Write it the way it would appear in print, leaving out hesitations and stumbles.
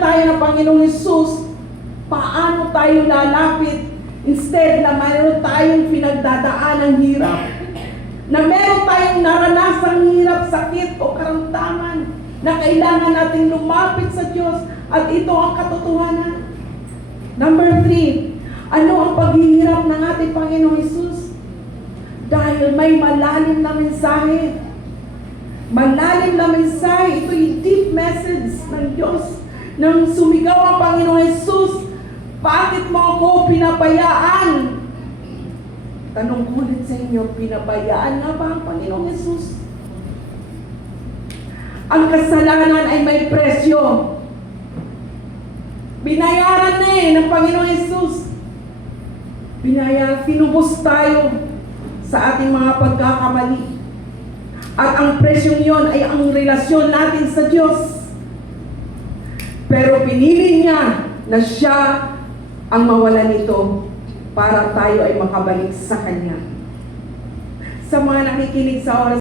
tayo ng Panginoong Hesus, paano tayo lalapit instead na mayroon tayong pinagdadaan ng hirap, na meron tayong naranasang hirap, sakit o karamdaman, na kailangan nating lumapit sa Diyos, at ito ang katotohanan. Number 3, ano ang paghihirap ng ating Panginoong Hesus? Dahil may malalim na mensahe. Malalim na mensahe. Ito yung deep message ng Diyos. Nang sumigaw ang Panginoong Hesus, bakit mo ako pinabayaan? Tanong ko ulit sa inyo, pinabayaan nga ba ang Panginoong Hesus? Ang kasalanan ay may presyo. Binayaran na ng Panginoong Hesus. Binayaran, pinubos tayo sa ating mga pagkakamali. At ang presyong yon ay ang relasyon natin sa Diyos. Pero pinili niya na siya ang mawala nito para tayo ay makabalik sa Kanya. Sa mga nakikinig sa oras